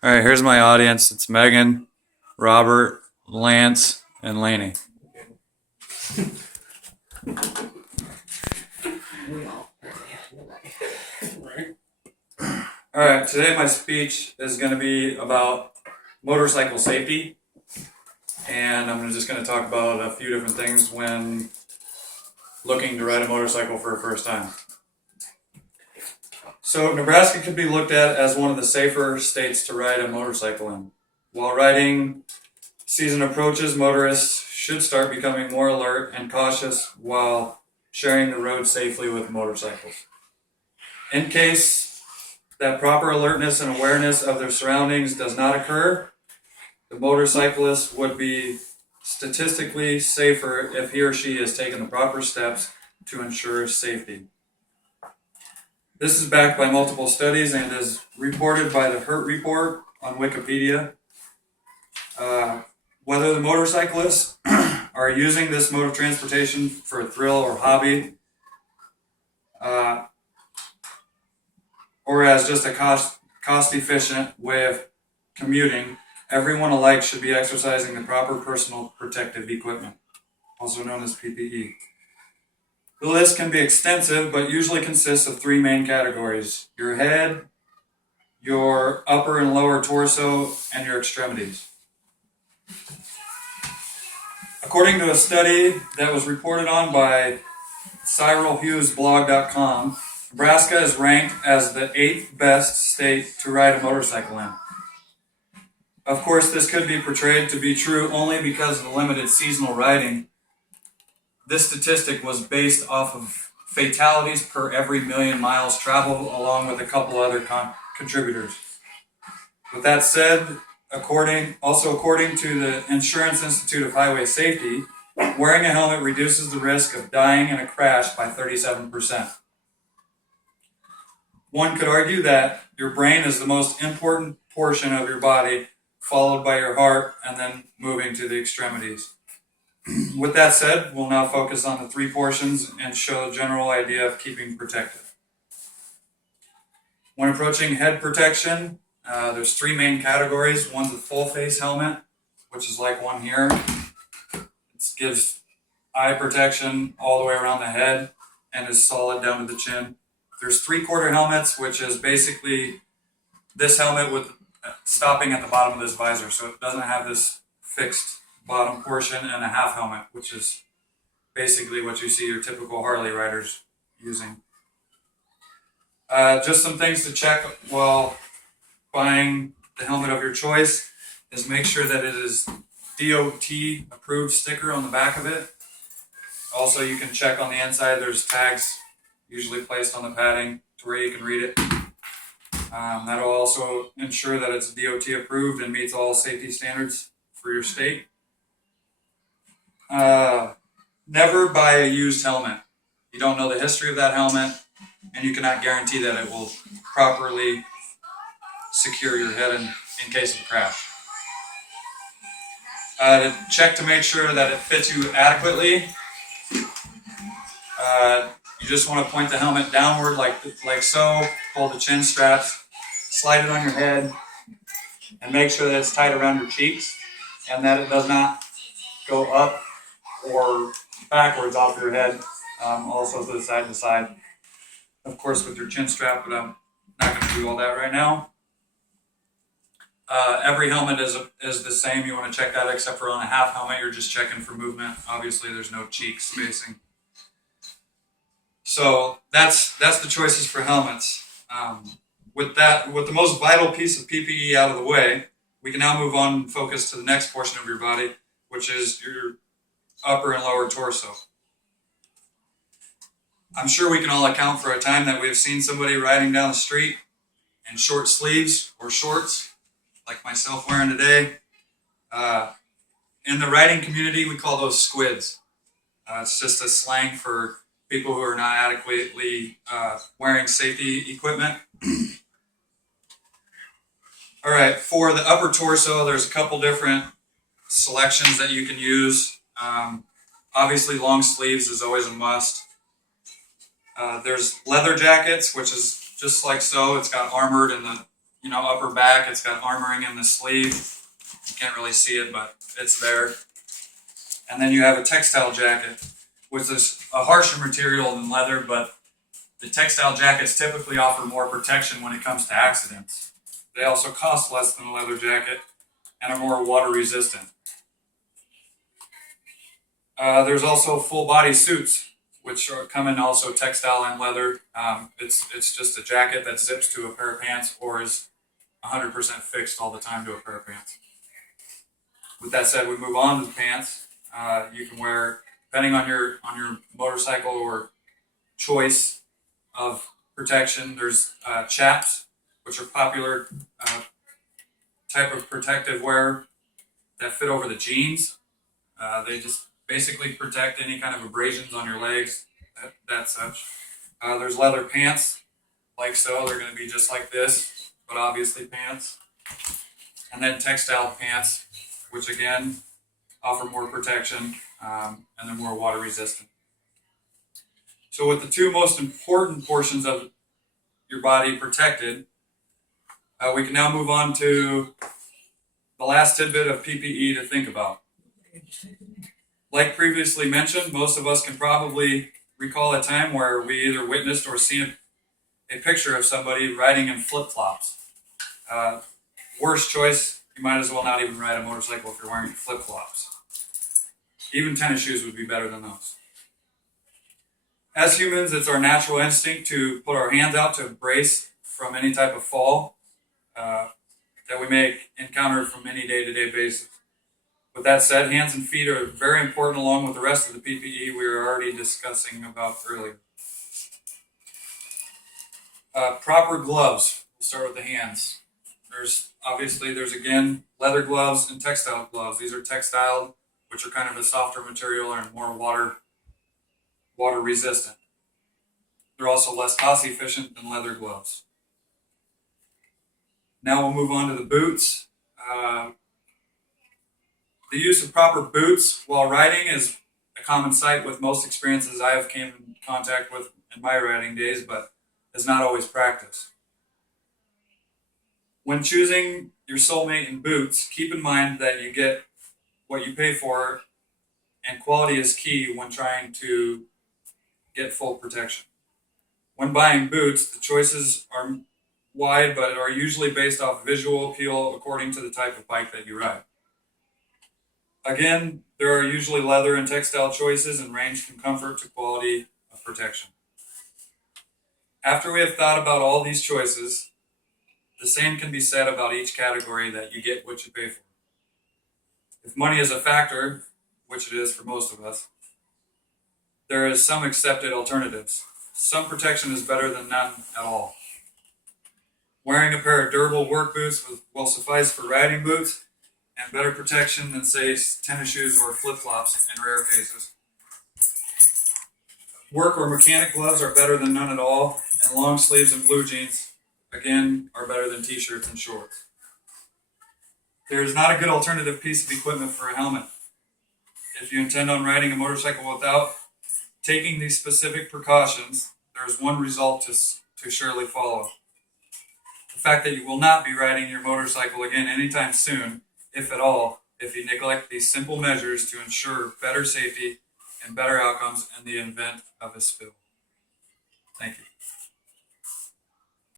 All right, here's my audience. It's Megan, Robert, Lance, and Laney. All right, today my speech is going to be about motorcycle safety, and I'm just going to talk about a few different things when looking to ride a motorcycle for the first time. So, Nebraska could be looked at as one of the safer states to ride a motorcycle in. While riding season approaches, motorists should start becoming more alert and cautious while sharing the road safely with motorcycles. In case that proper alertness and awareness of their surroundings does not occur, the motorcyclist would be statistically safer if he or she has taken the proper steps to ensure safety. This is backed by multiple studies and is reported by the Hurt Report on Wikipedia. Whether the motorcyclists are using this mode of transportation for a thrill or hobby, or as just a cost-efficient way of commuting, everyone alike should be exercising the proper personal protective equipment, also known as PPE. The list can be extensive, but usually consists of three main categories: your head, your upper and lower torso, and your extremities. According to a study that was reported on by CyrilHughesBlog.com, Nebraska is ranked as the 8th best state to ride a motorcycle in. Of course, this could be portrayed to be true only because of the limited seasonal riding. This statistic was based off of fatalities per every million miles traveled, along with a couple other contributors. With that said, according to the Insurance Institute of Highway Safety, wearing a helmet reduces the risk of dying in a crash by 37%. One could argue that your brain is the most important portion of your body, followed by your heart, and then moving to the extremities. With that said, we'll now focus on the three portions and show a general idea of keeping protected. When approaching head protection, there's three main categories. One's a full face helmet, which is like one here. It gives eye protection all the way around the head and is solid down to the chin. There's three-quarter helmets, which is basically this helmet with stopping at the bottom of this visor, so it doesn't have this fixed bottom portion, and a half helmet, which is basically what you see your typical Harley riders using. Just some things to check while buying the helmet of your choice is make sure that it is DOT approved sticker on the back of it. Also, you can check on the inside. There's tags usually placed on the padding to where you can read it. That'll also ensure that it's DOT approved and meets all safety standards for your state. Never buy a used helmet. You don't know the history of that helmet, and you cannot guarantee that it will properly secure your head in case of a crash. To check to make sure that it fits you adequately, you just want to point the helmet downward like so, pull the chin straps, slide it on your head, and make sure that it's tight around your cheeks and that it does not go up or backwards off your head, also to the side. Of course, with your chin strap, but I'm not going to do all that right now. Every helmet is the same. You want to check that, except for on a half helmet, you're just checking for movement. Obviously, there's no cheek spacing. So that's the choices for helmets. With the most vital piece of PPE out of the way, we can now move on and focus to the next portion of your body, which is your upper and lower torso. I'm sure we can all account for a time that we've seen somebody riding down the street in short sleeves or shorts, like myself wearing today. In the riding community, we call those squids. It's just a slang for people who are not adequately wearing safety equipment. All right, for the upper torso, there's a couple different selections that you can use. Obviously, long sleeves is always a must. There's leather jackets, which is just like so. It's got armored in the upper back. It's got armoring in the sleeve. You can't really see it, but it's there. And then you have a textile jacket, which is a harsher material than leather, but the textile jackets typically offer more protection when it comes to accidents. They also cost less than a leather jacket and are more water resistant. There's also full body suits, which come in also textile and leather. It's just a jacket that zips to a pair of pants or is 100% fixed all the time to a pair of pants. With that said, we move on to the pants. You can wear, depending on your motorcycle or choice of protection. There's chaps, which are popular type of protective wear that fit over the jeans. They just basically protect any kind of abrasions on your legs, that such. There's leather pants, like so. They're going to be just like this, but obviously pants. And then textile pants, which again offer more protection and they're more water resistant. So with the two most important portions of your body protected, we can now move on to the last tidbit of PPE to think about. Like previously mentioned, most of us can probably recall a time where we either witnessed or seen a picture of somebody riding in flip-flops. Worst choice, you might as well not even ride a motorcycle if you're wearing flip-flops. Even tennis shoes would be better than those. As humans, it's our natural instinct to put our hands out to brace from any type of fall that we may encounter from any day-to-day basis. With that said, hands and feet are very important along with the rest of the PPE we were already discussing about earlier. Proper gloves. We'll start with the hands. There's again leather gloves and textile gloves. These are textile, which are kind of a softer material and more water resistant. They're also less cost efficient than leather gloves. Now we'll move on to the boots. The use of proper boots while riding is a common sight with most experiences I have came in contact with in my riding days, but is not always practiced. When choosing your soulmate in boots, keep in mind that you get what you pay for, and quality is key when trying to get full protection. When buying boots, the choices are wide, but are usually based off visual appeal according to the type of bike that you ride. Again, there are usually leather and textile choices and range from comfort to quality of protection. After we have thought about all these choices, the same can be said about each category that you get what you pay for. If money is a factor, which it is for most of us, there is some accepted alternatives. Some protection is better than none at all. Wearing a pair of durable work boots will suffice for riding boots and better protection than, say, tennis shoes or flip-flops in rare cases. Work or mechanic gloves are better than none at all, and long sleeves and blue jeans, again, are better than t-shirts and shorts. There is not a good alternative piece of equipment for a helmet. If you intend on riding a motorcycle without taking these specific precautions, there is one result to surely follow. The fact that you will not be riding your motorcycle again anytime soon, if at all, if you neglect these simple measures to ensure better safety and better outcomes in the event of a spill. Thank you.